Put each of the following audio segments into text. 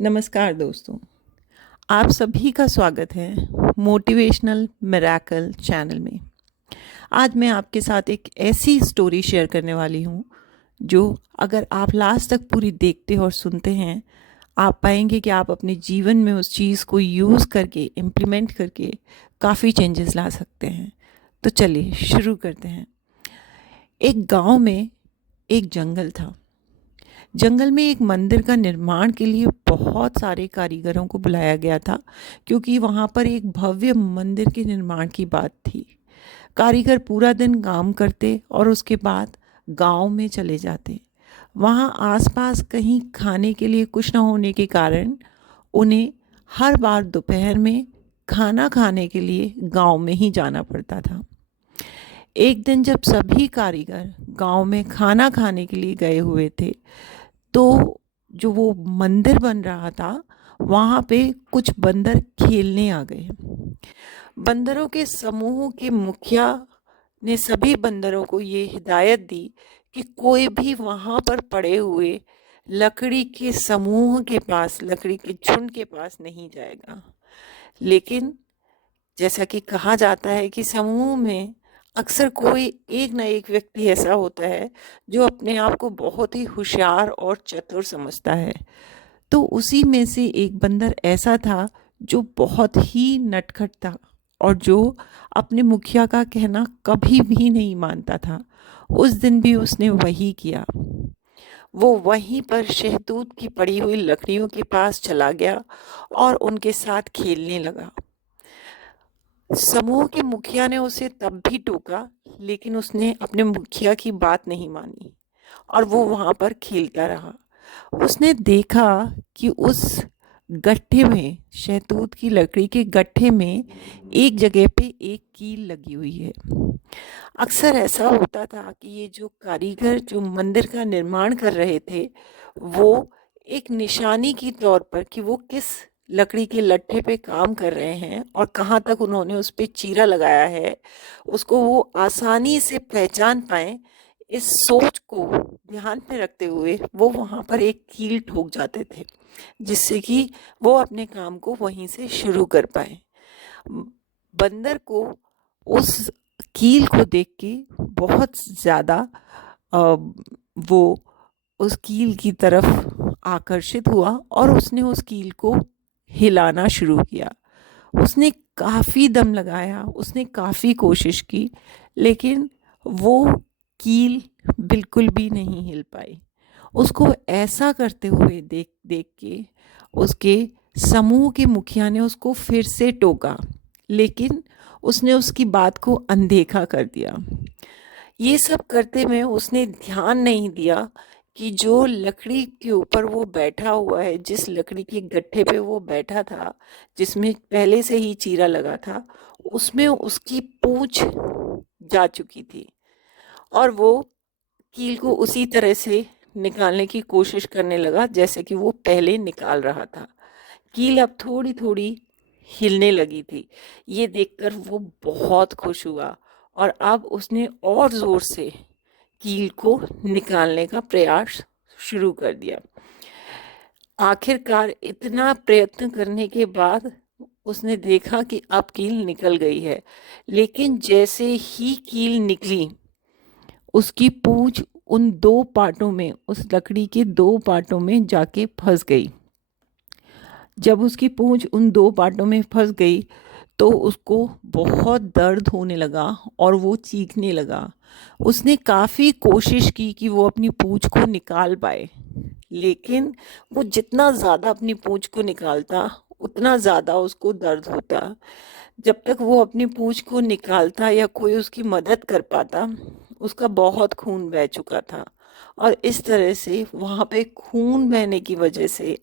नमस्कार दोस्तों, आप सभी का स्वागत है मोटिवेशनल मिरेकल चैनल में। आज मैं आपके साथ एक ऐसी स्टोरी शेयर करने वाली हूँ जो अगर आप लास्ट तक पूरी देखते और सुनते हैं, आप पाएंगे कि आप अपने जीवन में उस चीज़ को यूज़ करके इम्प्लीमेंट करके काफ़ी चेंजेस ला सकते हैं। तो चलिए शुरू करते हैं। एक गांव में एक जंगल था। जंगल में एक मंदिर का निर्माण के लिए बहुत सारे कारीगरों को बुलाया गया था, क्योंकि वहाँ पर एक भव्य मंदिर के निर्माण की बात थी। कारीगर पूरा दिन काम करते और उसके बाद गांव में चले जाते। वहाँ आसपास कहीं खाने के लिए कुछ न होने के कारण उन्हें हर बार दोपहर में खाना खाने के लिए गांव में ही जाना पड़ता था। एक दिन जब सभी कारीगर गांव में खाना खाने के लिए गए हुए थे, तो जो वो मंदिर बन रहा था, वहाँ पे कुछ बंदर खेलने आ गए। बंदरों के समूह के मुखिया ने सभी बंदरों को ये हिदायत दी कि कोई भी वहाँ पर पड़े हुए लकड़ी के समूह के पास, लकड़ी के झुंड के पास नहीं जाएगा। लेकिन जैसा कि कहा जाता है कि समूह में अक्सर कोई एक ना एक व्यक्ति ऐसा होता है जो अपने आप को बहुत ही होशियार और चतुर समझता है। तो उसी में से एक बंदर ऐसा था जो बहुत ही नटखट था और जो अपने मुखिया का कहना कभी भी नहीं मानता था। उस दिन भी उसने वही किया। वो वहीं पर शहतूत की पड़ी हुई लकड़ियों के पास चला गया और उनके साथ खेलने लगा। समूह के मुखिया ने उसे तब भी टोका, लेकिन उसने अपने मुखिया की बात नहीं मानी और वो वहां पर खेलता रहा। उसने देखा कि उस गट्ठे में, शहतूत की लकड़ी के गट्ठे में, एक जगह पे एक कील लगी हुई है। अक्सर ऐसा होता था कि ये जो कारीगर जो मंदिर का निर्माण कर रहे थे, वो एक निशानी के तौर पर कि वो किस लकड़ी के लट्ठे पे काम कर रहे हैं और कहाँ तक उन्होंने उस पे चीरा लगाया है, उसको वो आसानी से पहचान पाए, इस सोच को ध्यान में रखते हुए वो वहाँ पर एक कील ठोक जाते थे, जिससे कि वो अपने काम को वहीं से शुरू कर पाए। बंदर को उस कील को देख के बहुत ज़्यादा अ, वो उस कील की तरफ आकर्षित हुआ और उसने उस कील को हिलाना शुरू किया। उसने काफ़ी दम लगाया, उसने काफ़ी कोशिश की, लेकिन वो कील बिल्कुल भी नहीं हिल पाई। उसको ऐसा करते हुए देख देख के उसके समूह के मुखिया ने उसको फिर से टोका, लेकिन उसने उसकी बात को अनदेखा कर दिया। ये सब करते में उसने ध्यान नहीं दिया कि जो लकड़ी के ऊपर वो बैठा हुआ है, जिस लकड़ी के गट्ठे पे वो बैठा था, जिसमें पहले से ही चीरा लगा था, उसमें उसकी पूंछ जा चुकी थी और वो कील को उसी तरह से निकालने की कोशिश करने लगा जैसे कि वो पहले निकाल रहा था। कील अब थोड़ी थोड़ी हिलने लगी थी। ये देखकर वो बहुत खुश हुआ और अब उसने और जोर से कील को निकालने का प्रयास शुरू कर दिया। आखिरकार इतना प्रयत्न करने के बाद उसने देखा कि अब कील निकल गई है, लेकिन जैसे ही कील निकली, उसकी पूंछ उन दो पार्टों में, उस लकड़ी के दो पार्टों में जाके फंस गई। जब उसकी पूंछ उन दो पार्टों में फंस गई तो उसको बहुत दर्द होने लगा और वो चीखने लगा। उसने काफ़ी कोशिश की कि वो अपनी पूंछ को निकाल पाए, लेकिन वो जितना ज़्यादा अपनी पूंछ को निकालता उतना ज़्यादा उसको दर्द होता। जब तक वो अपनी पूंछ को निकालता या कोई उसकी मदद कर पाता, उसका बहुत खून बह चुका था और इस तरह से वहाँ पे खून बहने की वजह से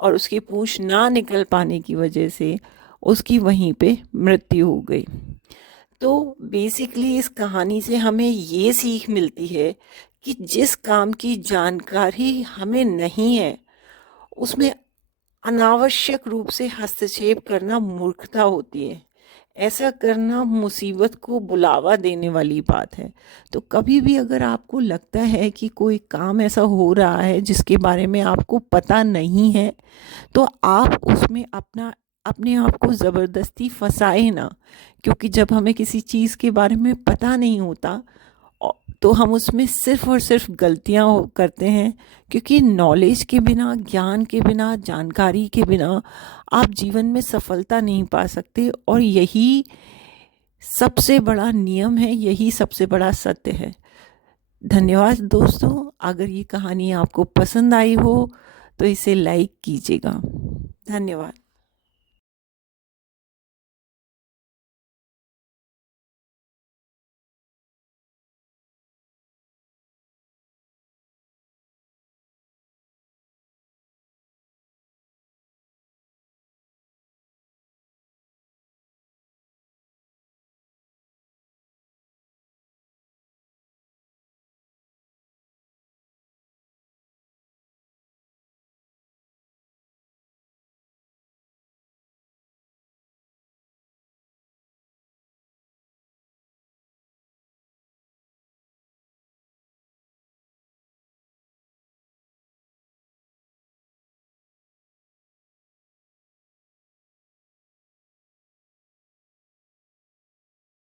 और उसकी पूंछ ना निकल पाने की वजह से उसकी वहीं पे मृत्यु हो गई। तो बेसिकली इस कहानी से हमें ये सीख मिलती है कि जिस काम की जानकारी हमें नहीं है, उसमें अनावश्यक रूप से हस्तक्षेप करना मूर्खता होती है। ऐसा करना मुसीबत को बुलावा देने वाली बात है। तो कभी भी अगर आपको लगता है कि कोई काम ऐसा हो रहा है जिसके बारे में आपको पता नहीं है, तो आप उसमें अपने आप को ज़बरदस्ती फंसाए ना। क्योंकि जब हमें किसी चीज़ के बारे में पता नहीं होता तो हम उसमें सिर्फ और सिर्फ गलतियां करते हैं। क्योंकि नॉलेज के बिना, ज्ञान के बिना, जानकारी के बिना आप जीवन में सफलता नहीं पा सकते। और यही सबसे बड़ा नियम है, यही सबसे बड़ा सत्य है। धन्यवाद दोस्तों। अगर ये कहानी आपको पसंद आई हो तो इसे लाइक कीजिएगा। धन्यवाद।